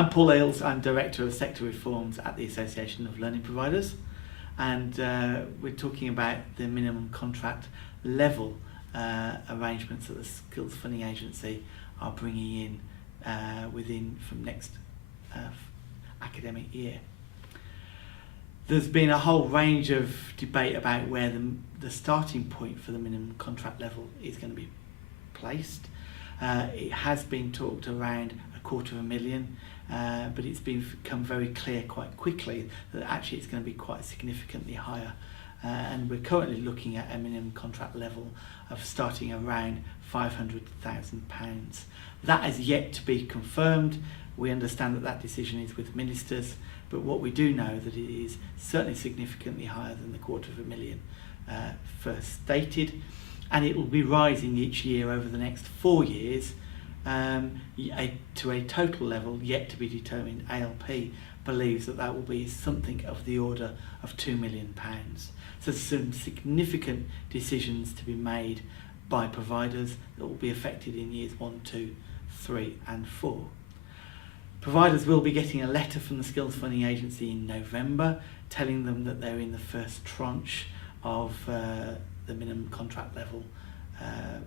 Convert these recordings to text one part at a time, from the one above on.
I'm Paul Eeles, I'm Director of Sector Reforms at the Association of Learning Providers, and we're talking about the minimum contract level arrangements that the Skills Funding Agency are bringing in from next academic year. There's been a whole range of debate about where the starting point for the minimum contract level is going to be placed. It has been talked around $250,000, but it's become very clear quite quickly that actually it's going to be quite significantly higher. And we're currently looking at a minimum contract level of starting around £500,000. That has yet to be confirmed. We understand that decision is with ministers, but what we do know that it is certainly significantly higher than the $250,000 first stated, and it will be rising each year over the next 4 years to a total level yet to be determined. ALP believes that will be something of the order of £2 million. So some significant decisions to be made by providers that will be affected in years 1, 2, 3 and 4. Providers will be getting a letter from the Skills Funding Agency in November telling them that they're in the first tranche of the minimum contract level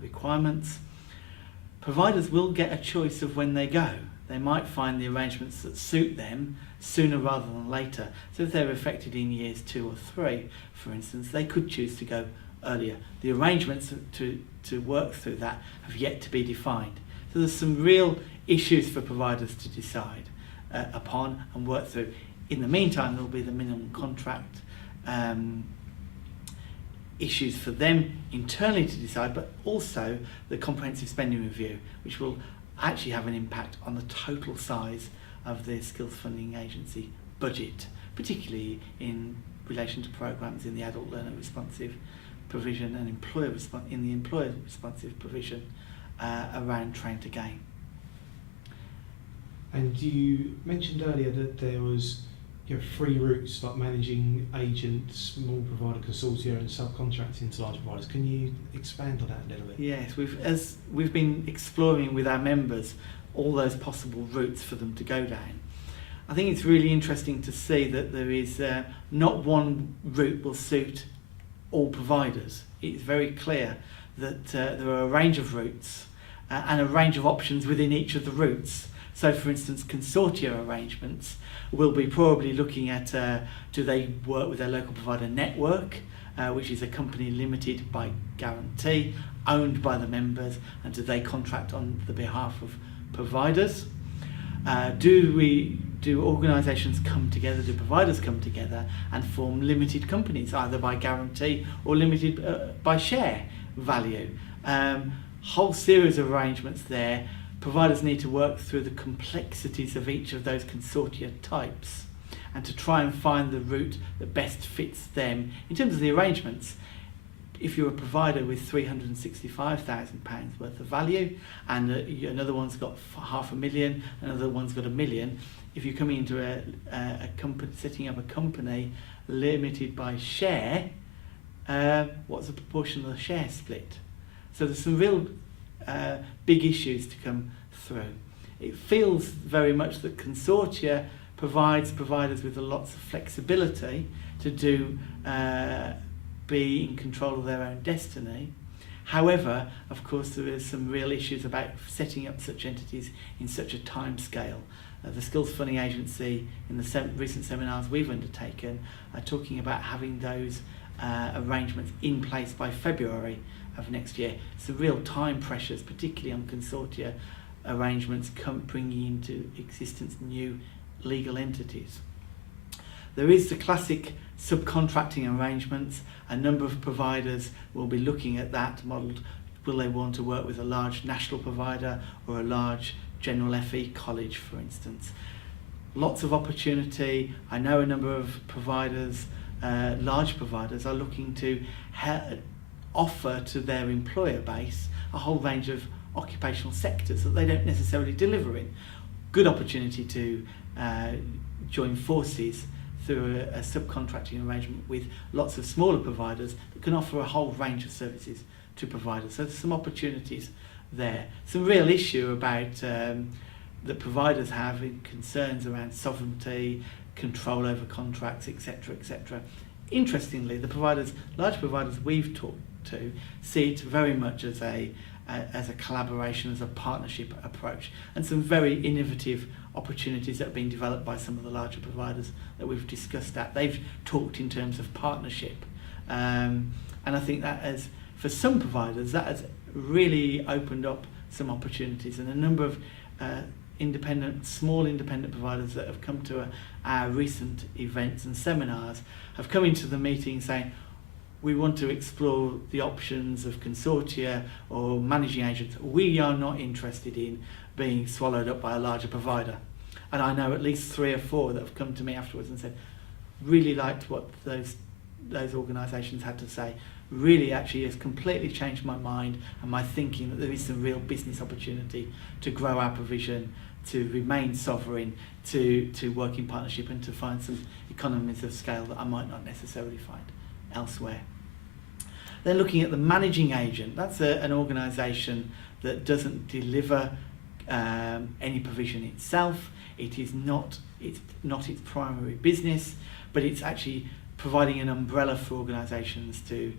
requirements. Providers will get a choice of when they go. They might find the arrangements that suit them sooner rather than later. So if they're affected in years 2 or 3, for instance, they could choose to go earlier. The arrangements to work through that have yet to be defined. So there's some real issues for providers to decide upon and work through. In the meantime, there will be the minimum contract issues for them internally to decide, but also the comprehensive spending review, which will actually have an impact on the total size of the Skills Funding Agency budget, particularly in relation to programmes in the adult learner responsive provision and in the employer responsive provision around Train to Gain. And you mentioned earlier that there was 3 routes, like managing agents, small provider consortia and subcontracting to large providers. Can you expand on that a little bit? Yes, as we've been exploring with our members all those possible routes for them to go down. I think it's really interesting to see that there is not one route will suit all providers. It's very clear that there are a range of routes and a range of options within each of the routes. So for instance, consortia arrangements will be probably looking at do they work with their local provider network, which is a company limited by guarantee, owned by the members, and do they contract on the behalf of providers? Do organisations come together, do providers come together and form limited companies, either by guarantee or limited by share value? Whole series of arrangements there. Providers need to work through the complexities of each of those consortia types and to try and find the route that best fits them. In terms of the arrangements, if you're a provider with £365,000 worth of value and another one's got $500,000, another one's got $1 million, if you're coming into a company, setting up a company limited by share, what's the proportion of the share split? So there's some real big issues to come through. It feels very much that consortia provides providers with lots of flexibility to be in control of their own destiny. However, of course, there is some real issues about setting up such entities in such a time scale. The Skills Funding Agency, in the recent seminars we've undertaken, are talking about having those arrangements in place by February of next year. So real time pressures, particularly on consortia arrangements, bringing into existence new legal entities. There is the classic subcontracting arrangements. A number of providers will be looking at that model. Will they want to work with a large national provider or a large general FE college, for instance? Lots of opportunity. I know a number of providers, large providers, are looking to offer to their employer base a whole range of occupational sectors that they don't necessarily deliver in. Good opportunity to join forces through a subcontracting arrangement with lots of smaller providers that can offer a whole range of services to providers. So there's some opportunities there. Some real issue about that providers have in concerns around sovereignty, control over contracts, etc., etc. Interestingly, the large providers we've talked to, see it very much as a collaboration, as a partnership approach, and some very innovative opportunities that have been developed by some of the larger providers that we've discussed that. They've talked in terms of partnership, and I think that has, for some providers, that has really opened up some opportunities, and a number of small independent providers that have come to our recent events and seminars have come into the meeting saying, we want to explore the options of consortia or managing agents. We are not interested in being swallowed up by a larger provider. And I know at least 3 or 4 that have come to me afterwards and said, really liked what those organisations had to say. Really actually has completely changed my mind and my thinking that there is some real business opportunity to grow our provision, to remain sovereign, to work in partnership, and to find some economies of scale that I might not necessarily find elsewhere. Then looking at the managing agent, that's an organisation that doesn't deliver any provision itself. It's not its primary business, but it's actually providing an umbrella for organisations to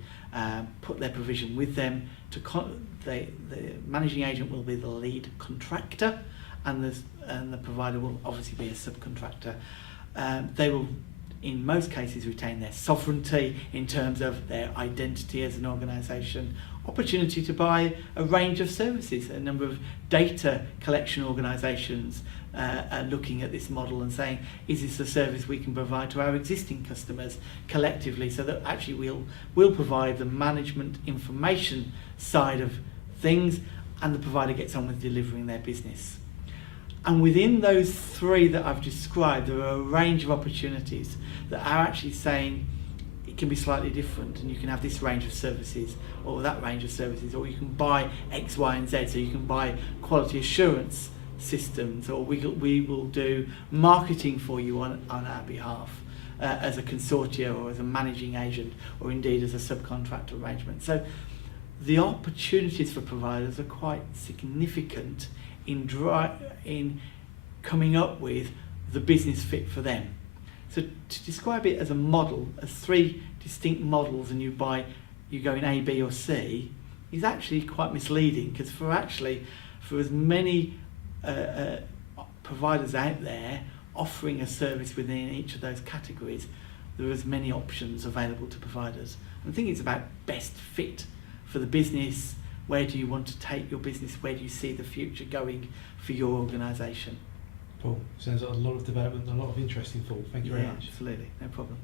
put their provision with them. The managing agent will be the lead contractor, and the provider will obviously be a subcontractor. They will, in most cases, retain their sovereignty in terms of their identity as an organisation, opportunity to buy a range of services. A number of data collection organisations are looking at this model and saying, is this a service we can provide to our existing customers collectively, so that actually we'll provide the management information side of things, and the provider gets on with delivering their business. And within those 3 that I've described, there are a range of opportunities that are actually saying it can be slightly different, and you can have this range of services or that range of services, or you can buy X, Y, and Z. So you can buy quality assurance systems, or we will do marketing for you on our behalf as a consortia or as a managing agent, or indeed as a subcontract arrangement. So the opportunities for providers are quite significant in coming up with the business fit for them. So to describe it as a model, as 3 distinct models, and you go in A, B or C, is actually quite misleading, because for as many providers out there offering a service within each of those categories, there are as many options available to providers. And I think it's about best fit for the business. Where do you want to take your business? Where do you see the future going for your organisation? Cool. Sounds like a lot of development and a lot of interesting thought. Thank you very much. Absolutely, no problem.